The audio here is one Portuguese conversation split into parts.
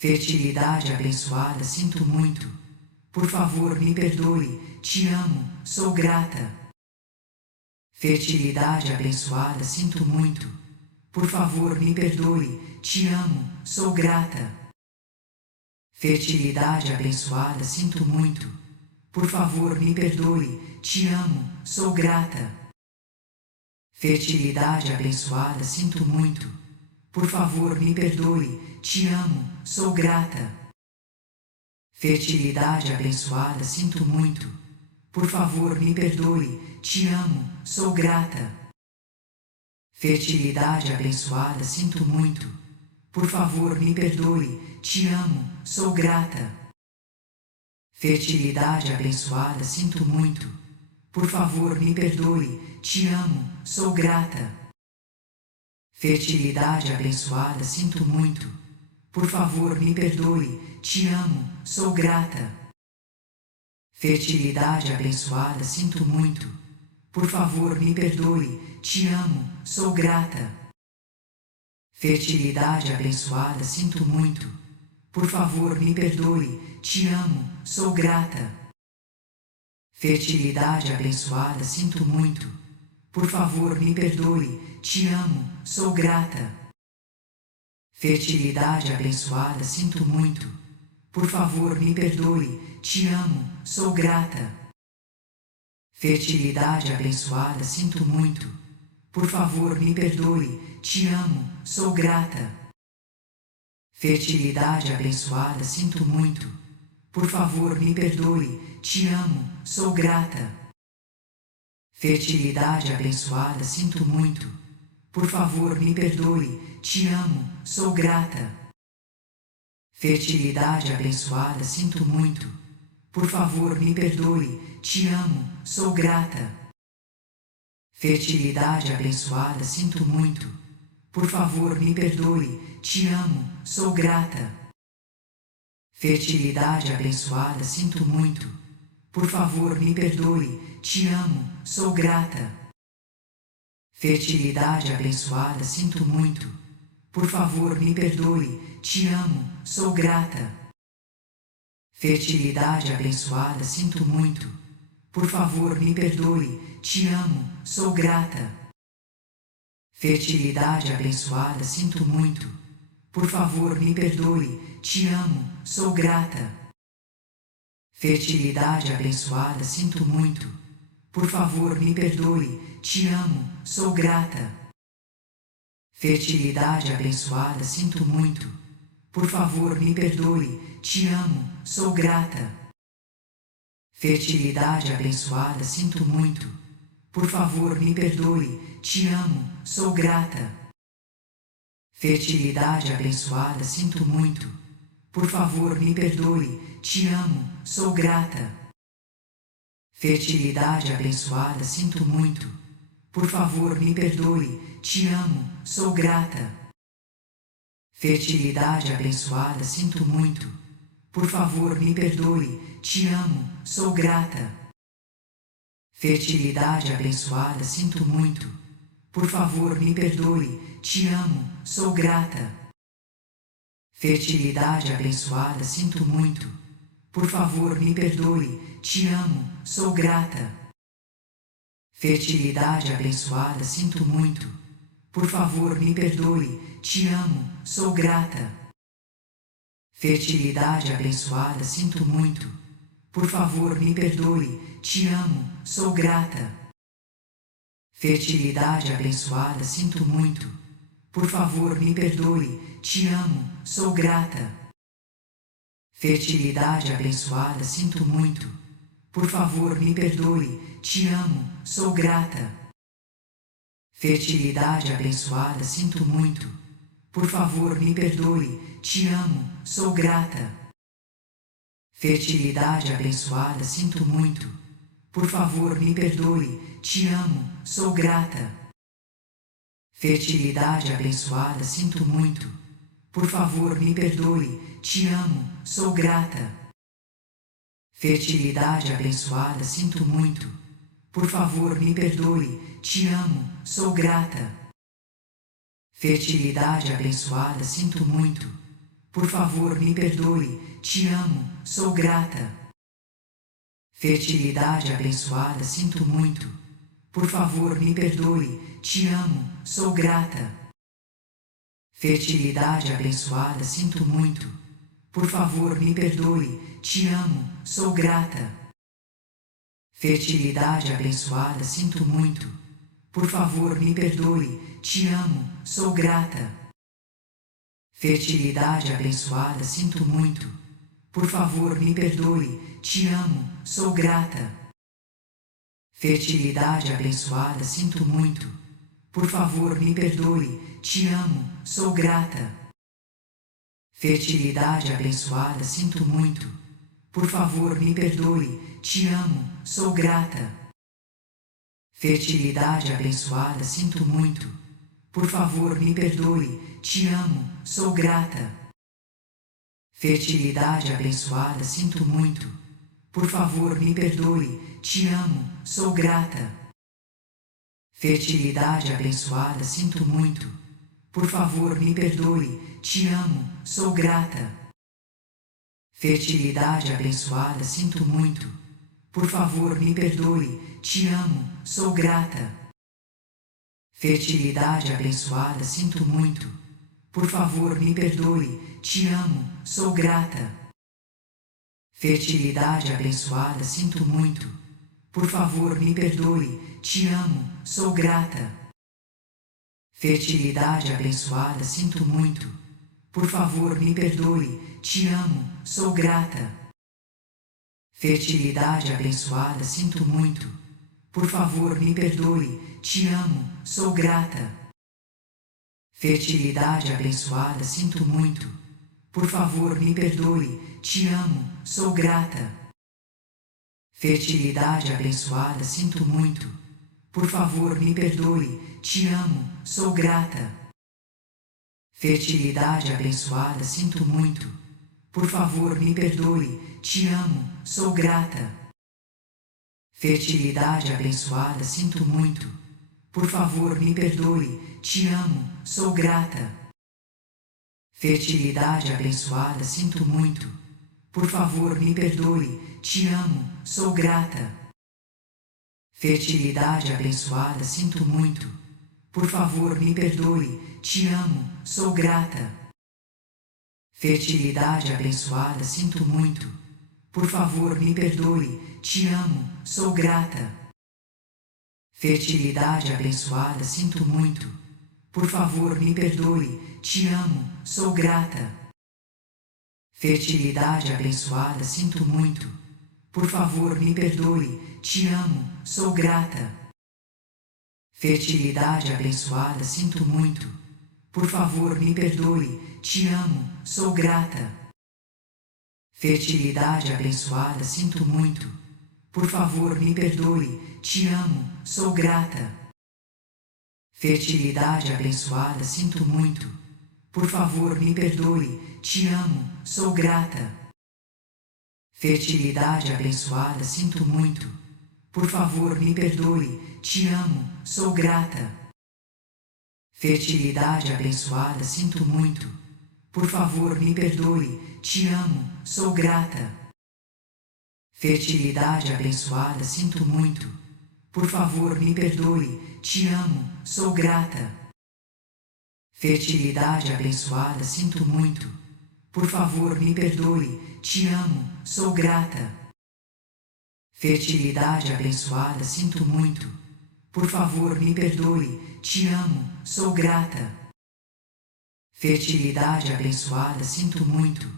Fertilidade abençoada, sinto muito. Por favor, me perdoe. Te amo, sou grata. Fertilidade abençoada, sinto muito. Por favor, me perdoe. Te amo, sou grata. Fertilidade abençoada, sinto muito. Por favor, me perdoe. Te amo, sou grata. Fertilidade abençoada, sinto muito. Por favor, me perdoe. Te amo, sou grata. Fertilidade abençoada, sinto muito. Por favor, me perdoe. Te amo, sou grata. Fertilidade abençoada, sinto muito. Por favor, me perdoe. Te amo, sou grata. Fertilidade abençoada, sinto muito. Por favor, me perdoe. Te amo, sou grata. Fertilidade abençoada, sinto muito. Por favor, me perdoe. Te amo, sou grata. Fertilidade abençoada, sinto muito. Por favor, me perdoe. Te amo, sou grata. Fertilidade abençoada, sinto muito. Por favor, me perdoe. Te amo, sou grata. Fertilidade abençoada, sinto muito. Por favor, me perdoe. Te amo, sou grata. Fertilidade abençoada, sinto muito. Por favor, me perdoe. Te amo, sou grata. Fertilidade abençoada, sinto muito. Por favor, me perdoe. Te amo, sou grata. Fertilidade abençoada, sinto muito. Por favor, me perdoe. Te amo, sou grata. Fertilidade abençoada, sinto muito. Por favor, me perdoe. Te amo, sou grata. Fertilidade abençoada, sinto muito. Por favor, me perdoe. Te amo, sou grata. Fertilidade abençoada, sinto muito. Por favor, me perdoe. Te amo, sou grata. Fertilidade abençoada, sinto muito. Por favor, me perdoe. Te amo, sou grata. Fertilidade abençoada, sinto muito. Por favor, me perdoe. Te amo, sou grata. Fertilidade abençoada, sinto muito. Por favor, me perdoe. Te amo, sou grata. Fertilidade abençoada, sinto muito. Por favor, me perdoe. Te amo, sou grata. Fertilidade abençoada, sinto muito. Por favor, me perdoe. Te amo, sou grata. Fertilidade abençoada, sinto muito. Por favor, me perdoe. Te amo, sou grata. Fertilidade abençoada, sinto muito. Por favor, me perdoe. Te amo, sou grata. Fertilidade abençoada, sinto muito. Por favor, me perdoe. Te amo, sou grata. Fertilidade abençoada, sinto muito. Por favor, me perdoe. Te amo, sou grata. Fertilidade abençoada, sinto muito. Por favor, me perdoe. Te amo, sou grata. Fertilidade abençoada, sinto muito. Por favor, me perdoe. Te amo, sou grata. Fertilidade abençoada, sinto muito. Por favor, me perdoe. Te amo, sou grata. Fertilidade abençoada, sinto muito. Por favor, me perdoe. Te amo, sou grata. Fertilidade abençoada, sinto muito. Por favor, me perdoe. Te amo, sou grata. Fertilidade abençoada, sinto muito. Por favor, me perdoe. Te amo, sou grata. Fertilidade abençoada, sinto muito. Por favor, me perdoe. Te amo, sou grata. Fertilidade abençoada, sinto muito. Por favor, me perdoe. Te amo, sou grata. Fertilidade abençoada, sinto muito. Por favor, me perdoe. Te amo, sou grata. Fertilidade abençoada, sinto muito. Por favor, me perdoe. Te amo, sou grata. Fertilidade abençoada, sinto muito. Por favor, me perdoe. Te amo, sou grata. Fertilidade abençoada, sinto muito. Por favor, me perdoe. Te amo, sou grata. Fertilidade abençoada, sinto muito. Por favor, me perdoe. Te amo, sou grata. Fertilidade abençoada, sinto muito. Por favor, me perdoe. Te amo, sou grata. Fertilidade abençoada, sinto muito. Por favor, me perdoe. Te amo, sou grata. Fertilidade abençoada, sinto muito. Por favor, me perdoe. Te amo, sou grata. Fertilidade abençoada, sinto muito. Por favor, me perdoe. Te amo, sou grata. Fertilidade abençoada, sinto muito. Por favor, me perdoe. Te amo, sou grata. Fertilidade abençoada, sinto muito. Por favor, me perdoe. Te amo, sou grata. Fertilidade abençoada, sinto muito. Por favor, me perdoe. Te amo, sou grata. Fertilidade abençoada, sinto muito. Por favor, me perdoe. Te amo, sou grata. Fertilidade abençoada, sinto muito. Por favor, me perdoe. Te amo, sou grata. Fertilidade abençoada, sinto muito. Por favor, me perdoe. Te amo, sou grata. Fertilidade abençoada, sinto muito. Por favor, me perdoe. Te amo, sou grata. Fertilidade abençoada, sinto muito. Por favor, me perdoe. Te amo, sou grata. Fertilidade abençoada, sinto muito. Por favor, me perdoe. Te amo, sou grata. Fertilidade abençoada, sinto muito. Por favor, me perdoe. Te amo, sou grata. Fertilidade abençoada, sinto muito. Por favor, me perdoe. Te amo, sou grata. Fertilidade abençoada, sinto muito. Por favor, me perdoe. Te amo, sou grata. Fertilidade abençoada, sinto muito. Por favor, me perdoe. Te amo, sou grata. Fertilidade abençoada, sinto muito. Por favor, me perdoe. Te amo, sou grata. Fertilidade abençoada, sinto muito. Por favor, me perdoe. Te amo, sou grata. Fertilidade abençoada, sinto muito. Por favor, me perdoe. Te amo, sou grata. Fertilidade abençoada, sinto muito. Por favor, me perdoe. Te amo, sou grata. Fertilidade abençoada, sinto muito. Por favor, me perdoe. Te amo, sou grata. Fertilidade abençoada, sinto muito. Por favor, me perdoe. Te amo, sou grata. Fertilidade abençoada, sinto muito. Por favor, me perdoe. Te amo, sou grata. Fertilidade abençoada, sinto muito. Por favor, me perdoe. Te amo, sou grata. Fertilidade abençoada, sinto muito. Por favor, me perdoe. Te amo, sou grata. Fertilidade abençoada, sinto muito. Por favor, me perdoe. Te amo, sou grata. Fertilidade abençoada, sinto muito. Por favor, me perdoe. Te amo, sou grata. Fertilidade abençoada, sinto muito. Por favor, me perdoe. Te amo, sou grata. Fertilidade abençoada, sinto muito. Por favor, me perdoe. Te amo, sou grata. Fertilidade abençoada, sinto muito.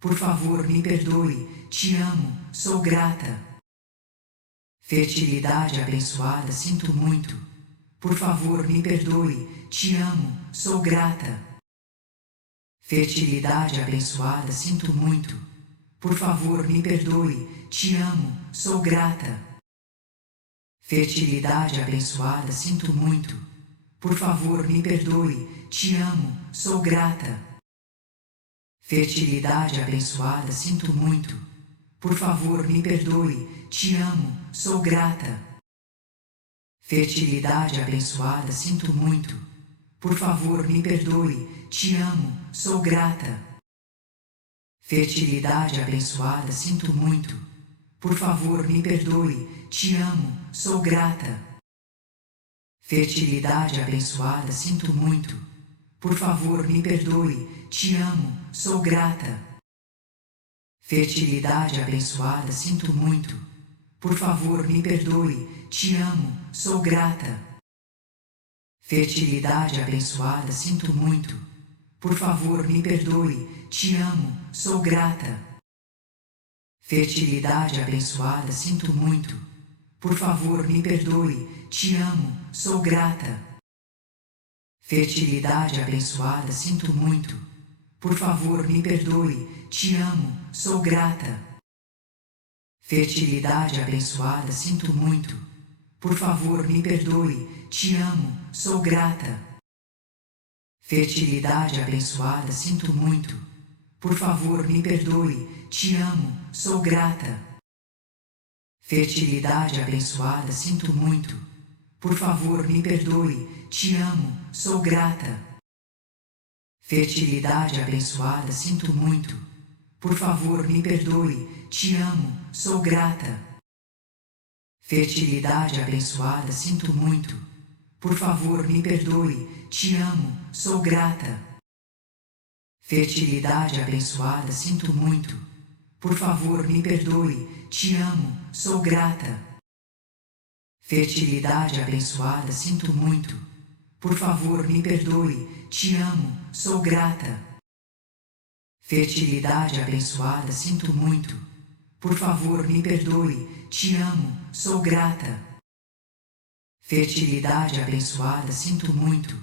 Por favor, me perdoe. Te amo, sou grata. Fertilidade abençoada, sinto muito. Por favor, me perdoe. Te amo, sou grata. Fertilidade abençoada, sinto muito. Por favor, me perdoe. Te amo, sou grata. Fertilidade abençoada, sinto muito. Por favor, me perdoe. Te amo, sou grata. Fertilidade abençoada, sinto muito. Por favor, me perdoe. Te amo, sou grata. Fertilidade abençoada, sinto muito. Por favor, me perdoe. Te amo, sou grata. Fertilidade abençoada, sinto muito. Por favor, me perdoe, te amo, sou grata. Fertilidade abençoada, sinto muito. Por favor, me perdoe, te amo, sou grata. Fertilidade abençoada, sinto muito. Por favor, me perdoe, te amo, sou grata. Fertilidade abençoada, sinto muito. Por favor, me perdoe, te amo, sou grata. Fertilidade abençoada, sinto muito. Por favor, me perdoe, te amo, sou grata. Fertilidade abençoada, sinto muito. Por favor, me perdoe, te amo, sou grata. Fertilidade abençoada, sinto muito. Por favor, me perdoe, te amo, sou grata. Fertilidade abençoada, sinto muito. Por favor, me perdoe, te amo, sou grata. Fertilidade abençoada, sinto muito. Por favor, me perdoe, te amo, sou grata. Fertilidade abençoada, sinto muito. Por favor, me perdoe, te amo, sou grata. Fertilidade abençoada, sinto muito. Por favor, me perdoe, te amo, sou grata. Fertilidade abençoada, sinto muito. Por favor, me perdoe, te amo, sou grata. Fertilidade abençoada, sinto muito. Por favor, me perdoe, te amo, sou grata. Fertilidade abençoada, sinto muito. Por favor, me perdoe, te amo, sou grata. Fertilidade abençoada, sinto muito.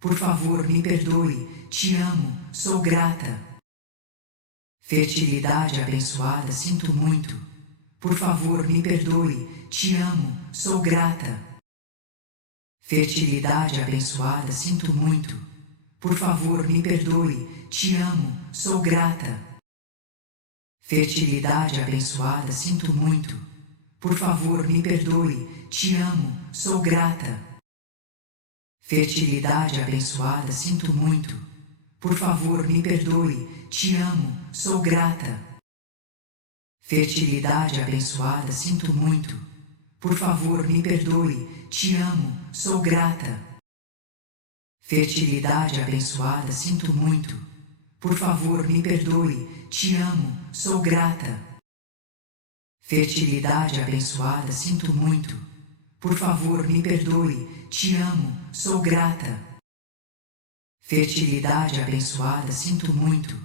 Por favor, me perdoe, te amo, sou grata. Fertilidade abençoada, sinto muito. Por favor, me perdoe, te amo, sou grata. Fertilidade abençoada, sinto muito. Por favor, me perdoe, te amo, sou grata. Fertilidade abençoada, sinto muito. Por favor, me perdoe, te amo, sou grata. Fertilidade abençoada, sinto muito. Por favor, me perdoe, te amo, sou grata. Fertilidade abençoada, sinto muito. Por favor, me perdoe, te amo, sou grata. Fertilidade abençoada, sinto muito. Por favor, me perdoe, te amo, sou grata. Fertilidade abençoada, sinto muito. Por favor, me perdoe, te amo, sou grata. Fertilidade abençoada, sinto muito.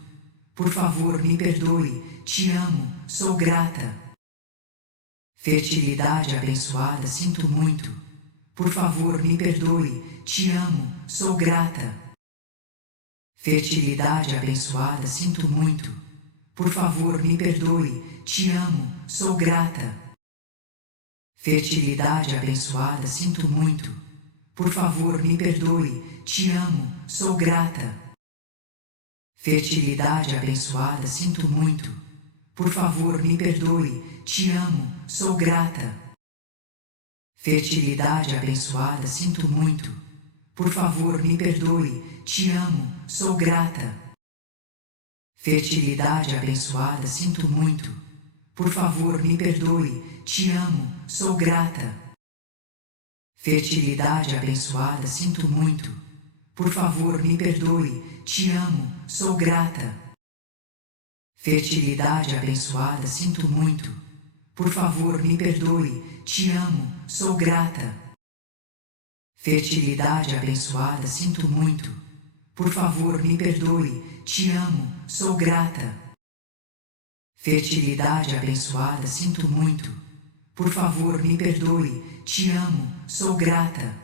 Por favor, me perdoe, te amo, sou grata. Fertilidade abençoada, sinto muito. Por favor, me perdoe, te amo, sou grata. Fertilidade abençoada, sinto muito. Por favor, me perdoe, te amo, sou grata. Fertilidade abençoada, sinto muito. Por favor, me perdoe, te amo, sou grata. Fertilidade abençoada, sinto muito. Por favor, me perdoe, te amo, sou grata. Fertilidade abençoada, sinto muito. Por favor, me perdoe, te amo, sou grata. Fertilidade abençoada, sinto muito. Por favor, me perdoe, te amo, sou grata. Fertilidade abençoada, sinto muito. Por favor, me perdoe, te amo, sou grata. Fertilidade abençoada, sinto muito. Por favor, me perdoe, te amo, sou grata. Fertilidade abençoada, sinto muito. Por favor, me perdoe, te amo, sou grata. Fertilidade abençoada, sinto muito. Por favor, me perdoe, te amo, sou grata.